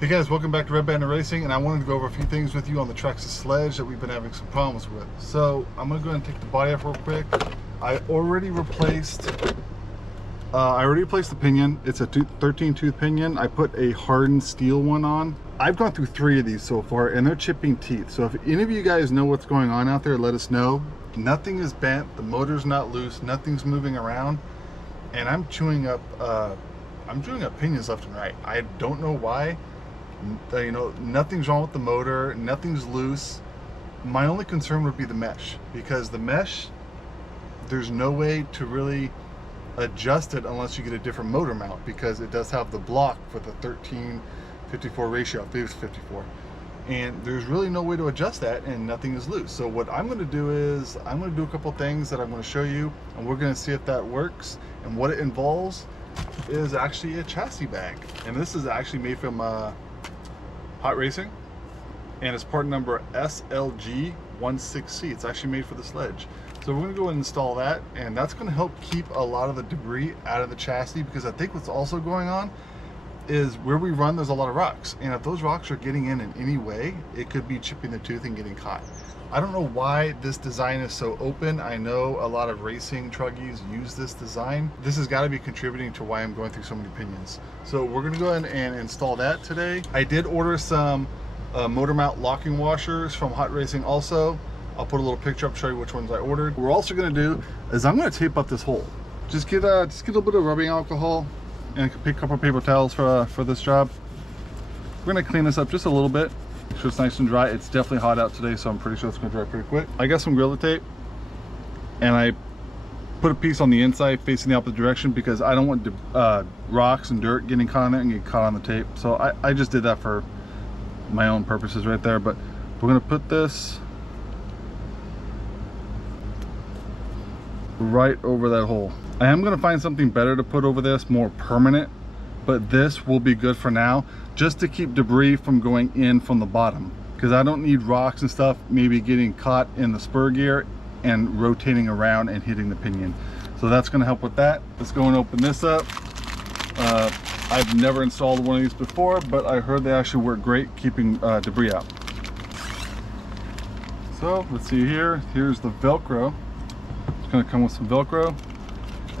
Hey guys, welcome back to Redbanditracing, and I wanted to go over a few things with you on the Traxxas Sledge that we've been having some problems with. So I'm going to go ahead and take the body off real quick. I already replaced the pinion. It's a 13 tooth pinion. I put a hardened steel one on. I've gone through 3 of these so far, and they're chipping teeth. So if any of you guys know what's going on out there, let us know. Nothing is bent, the motor's not loose, nothing's moving around, and I'm chewing up pinions left and right. I don't know why. You know, nothing's wrong with the motor, nothing's loose. My only concern would be the mesh, because the mesh, there's no way to really adjust it unless you get a different motor mount, because it does have the block for the 13-54 ratio. I believe it's 54, and there's really no way to adjust that, and nothing is loose. So what I'm going to do is I'm going to do a couple things that I'm going to show you, and we're going to see if that works. And what it involves is actually a chassis bag, and this is actually made from Hot Racing, and it's part number SLG16C. It's actually made for the Sledge. So we're going to go and install that, and that's going to help keep a lot of the debris out of the chassis, because I think what's also going on is where we run, there's a lot of rocks, and if those rocks are getting in any way, it could be chipping the tooth and getting caught. I don't know why this design is so open. I know a lot of racing truggies use this design. This has got to be contributing to why I'm going through so many pinions. So we're going to go ahead and install that today. I did order some motor mount locking washers from Hot Racing also. I'll put a little picture up, show you which ones I ordered. What we're also going to do is I'm going to tape up this hole. Just get a little bit of rubbing alcohol and a couple of paper towels for this job. We're going to clean this up just a little bit. Make sure it's nice and dry. It's definitely hot out today, so I'm pretty sure it's going to dry pretty quick. I got some Gorilla Tape, and I put a piece on the inside facing the opposite direction, because I don't want rocks and dirt getting caught on there and get caught on the tape. So I just did that for my own purposes right there. But we're going to put this right over that hole. I am going to find something better to put over this, more permanent, but this will be good for now, just to keep debris from going in from the bottom, because I don't need rocks and stuff maybe getting caught in the spur gear and rotating around and hitting the pinion. So that's going to help with that. Let's go and open this up. I've never installed one of these before, but I heard they actually work great keeping debris out. So let's see here. Here's the Velcro. It's going to come with some Velcro.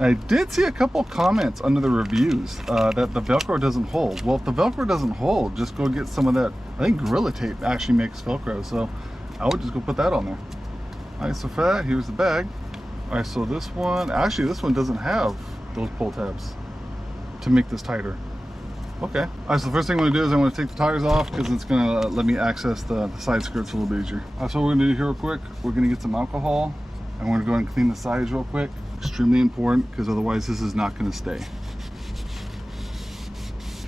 I did see a couple comments under the reviews that the Velcro doesn't hold. Well, if the Velcro doesn't hold, just go get some of that. I think Gorilla Tape actually makes Velcro, so I would just go put that on there. All right, so for that, here's the bag. All right, so this one, actually this one doesn't have those pull tabs to make this tighter. Okay. All right, so the first thing I'm gonna do is I'm gonna take the tires off, because it's gonna let me access the side skirts a little bit easier. All right, so what we're gonna do here real quick, we're gonna get some alcohol, and we're gonna go ahead and clean the sides real quick. Extremely important, because otherwise this is not going to stay.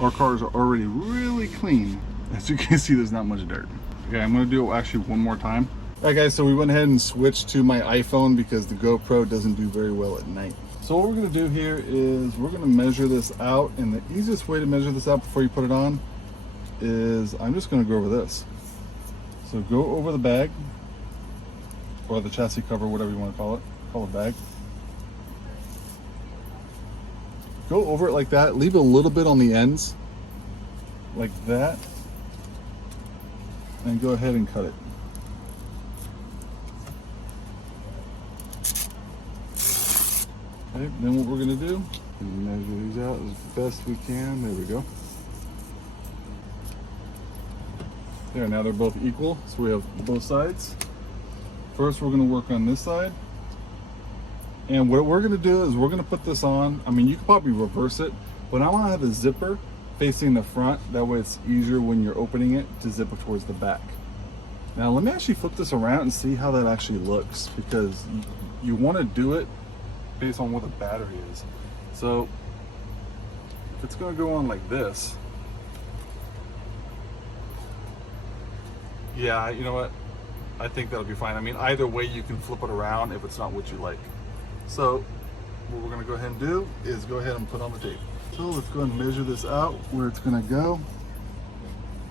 Our cars are already really clean. As you can see, there's not much dirt. Okay, I'm going to do it actually one more time. All right guys, so we went ahead and switched to my iPhone, because the GoPro doesn't do very well at night. So what we're going to do here is we're going to measure this out, and the easiest way to measure this out before you put it on is I'm just going to go over this. So go over the bag, or the chassis cover, whatever you want to call it bag. Go over it like that, leave a little bit on the ends, like that, and go ahead and cut it. Okay, then what we're going to do is measure these out as best we can. There we go. There, now they're both equal, so we have both sides. First, we're going to work on this side. And what we're going to do is we're going to put this on. I mean, you could probably reverse it, but I want to have the zipper facing the front. That way it's easier when you're opening it to zip it towards the back. Now let me actually flip this around and see how that actually looks, because you want to do it based on what the battery is. So if it's going to go on like this, yeah, you know what? I think that'll be fine. I mean, either way you can flip it around if it's not what you like. So what we're going to go ahead and do is go ahead and put on the tape. So let's go ahead and measure this out where it's going to go.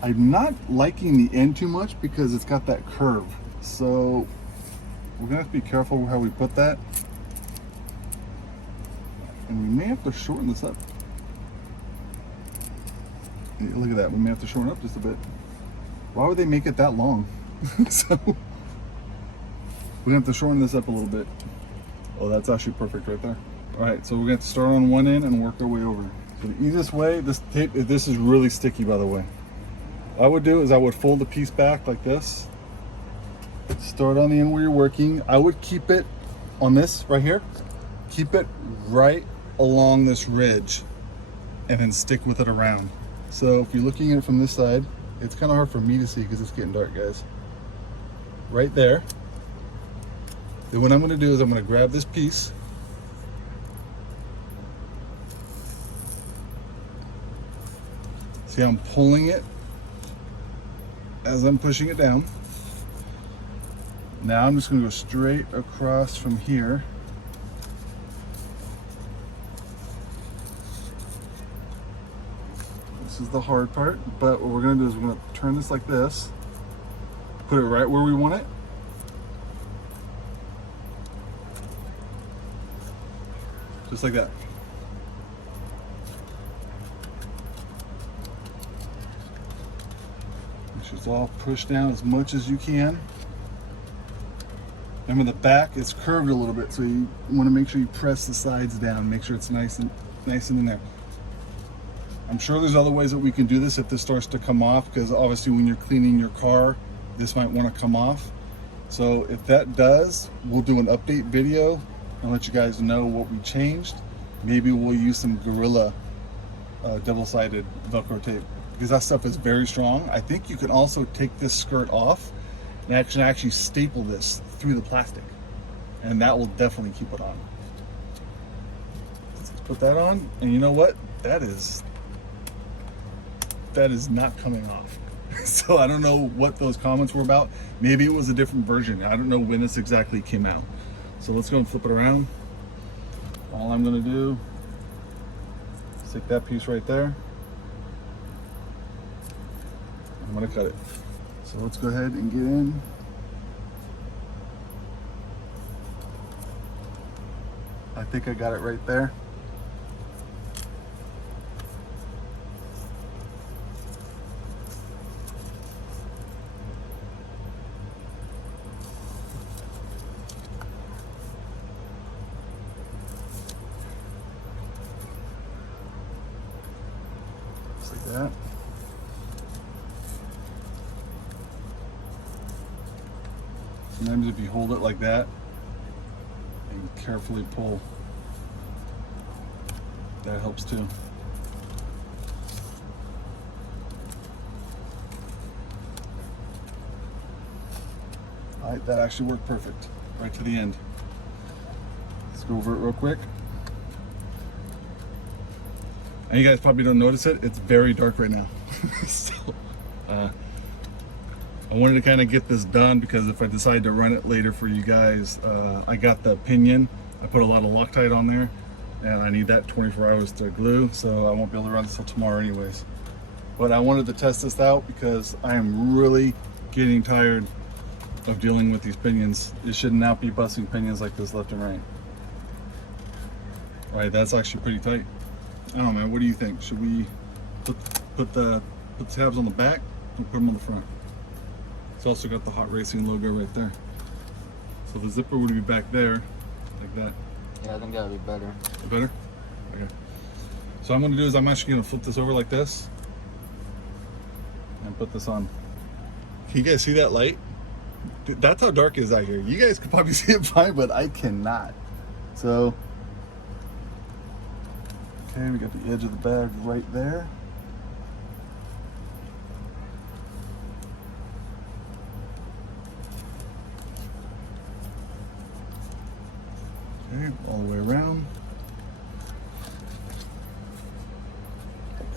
I'm not liking the end too much because it's got that curve. So we're going to have to be careful how we put that. And we may have to shorten this up. Look at that, we may have to shorten up just a bit. Why would they make it that long? So we're gonna have to shorten this up a little bit. Oh, that's actually perfect right there. All right, so we're gonna have to start on one end and work our way over. So the easiest way, this tape, this is really sticky, by the way. What I would do is I would fold the piece back like this. Start on the end where you're working. I would keep it on this right here. Keep it right along this ridge and then stick with it around. So if you're looking at it from this side, it's kind of hard for me to see because it's getting dark, guys. Right there. Then what I'm going to do is I'm going to grab this piece. See how I'm pulling it as I'm pushing it down. Now I'm just going to go straight across from here. This is the hard part, but what we're going to do is we're going to turn this like this, put it right where we want it. Just like that. Make sure it's all pushed down as much as you can. Remember the back is curved a little bit, so you want to make sure you press the sides down, make sure it's nice and in there. I'm sure there's other ways that we can do this if this starts to come off, because obviously when you're cleaning your car, this might want to come off. So if that does, we'll do an update video and let you guys know what we changed. Maybe we'll use some Gorilla double-sided Velcro tape, because that stuff is very strong. I think you can also take this skirt off and actually staple this through the plastic, and that will definitely keep it on. Let's put that on, and you know what? That is not coming off. So I don't know what those comments were about. Maybe it was a different version. I don't know when this exactly came out. So let's go and flip it around. All I'm gonna do, stick that piece right there. I'm gonna cut it. So let's go ahead and get in. I think I got it right there. Just like that. Sometimes if you hold it like that and carefully pull, that helps too. All right, that actually worked perfect, right to the end. Let's go over it real quick. And you guys probably don't notice it, it's very dark right now. So, I wanted to kind of get this done because if I decide to run it later for you guys, I got the pinion. I put a lot of Loctite on there, and I need that 24 hours to glue, so I won't be able to run this till tomorrow anyways. But I wanted to test this out because I am really getting tired of dealing with these pinions. It should not be busting pinions like this left and right. All right, that's actually pretty tight. I don't know, man, what do you think? Should we put the tabs on the back or put them on the front? It's also got the Hot Racing logo right there. So the zipper would be back there, like that. Yeah, I think that would be better. Better? Okay. So what I'm gonna do is I'm actually gonna flip this over like this and put this on. Can you guys see that light? Dude, that's how dark it is out here. You guys can probably see it fine, but I cannot. So, okay, we got the edge of the bag right there. Okay, all the way around.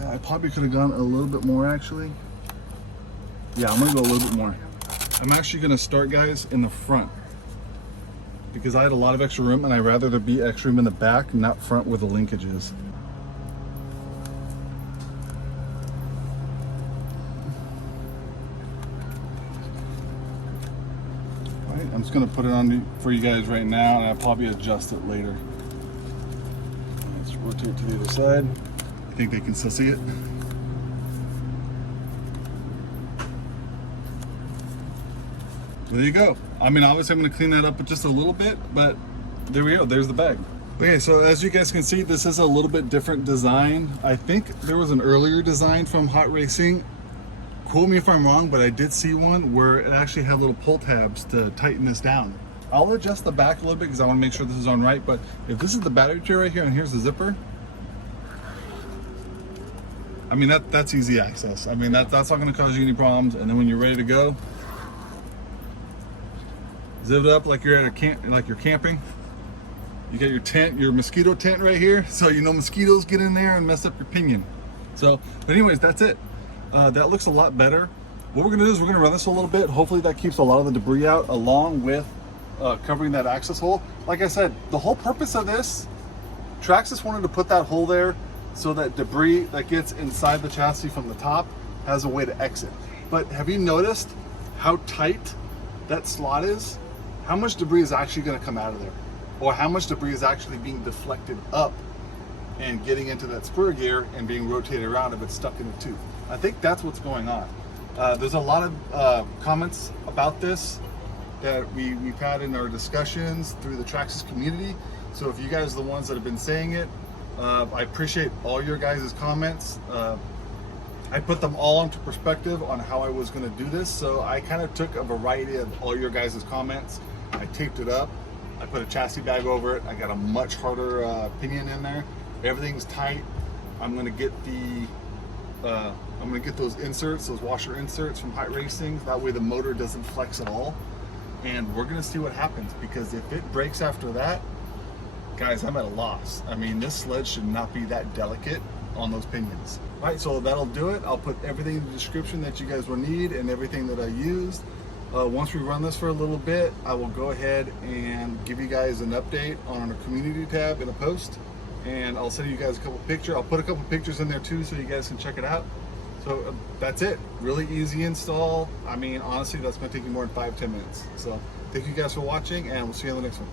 I probably could have gone a little bit more actually. Yeah, I'm gonna go a little bit more. I'm actually gonna start, guys, in the front because I had a lot of extra room and I'd rather there be extra room in the back, not front where the linkage is. All right, I'm just gonna put it on for you guys right now, and I'll probably adjust it later. Let's rotate to the other side. I think they can still see it. There you go. I mean, obviously I'm going to clean that up with just a little bit, but there we go. There's the bag. Okay, so as you guys can see, this is a little bit different design. I think there was an earlier design from Hot Racing. Quote me if I'm wrong, but I did see one where it actually had little pull tabs to tighten this down. I'll adjust the back a little bit because I want to make sure this is on right, but if this is the battery tray right here and here's the zipper, I mean, that's easy access. I mean, that's not going to cause you any problems. And then when you're ready to go, zip it up like you're at a camp, like you're camping. You got your tent, your mosquito tent right here, so you know mosquitoes get in there and mess up your pinion. So, but anyways, that's it. That looks a lot better. What we're gonna do is we're gonna run this a little bit. Hopefully that keeps a lot of the debris out, along with covering that access hole. Like I said, the whole purpose of this, Traxxas wanted to put that hole there so that debris that gets inside the chassis from the top has a way to exit. But have you noticed how tight that slot is? How much debris is actually gonna come out of there? Or how much debris is actually being deflected up and getting into that spur gear and being rotated around if it's stuck in the tooth? I think that's what's going on. There's a lot of comments about this that we've had in our discussions through the Traxxas community. So if you guys are the ones that have been saying it, I appreciate all your guys' comments. I put them all into perspective on how I was going to do this. So I kind of took a variety of all your guys' comments. I taped it up. I put a chassis bag over it. I got a much harder pinion in there. Everything's tight. I'm going to get those inserts, those washer inserts from Hot Racing. That way the motor doesn't flex at all. And we're going to see what happens, because if it breaks after that, guys, I'm at a loss. I mean, this sled should not be that delicate on those pinions. All right, so that'll do it. I'll put everything in the description that you guys will need and everything that I used. Once we run this for a little bit, I will go ahead and give you guys an update on our community tab in a post, and I'll send you guys a couple pictures. I'll put a couple pictures in there too, so you guys can check it out. So that's it. Really easy install. I mean, honestly, that's going to take you more than 5-10 minutes. So thank you guys for watching, and we'll see you on the next one.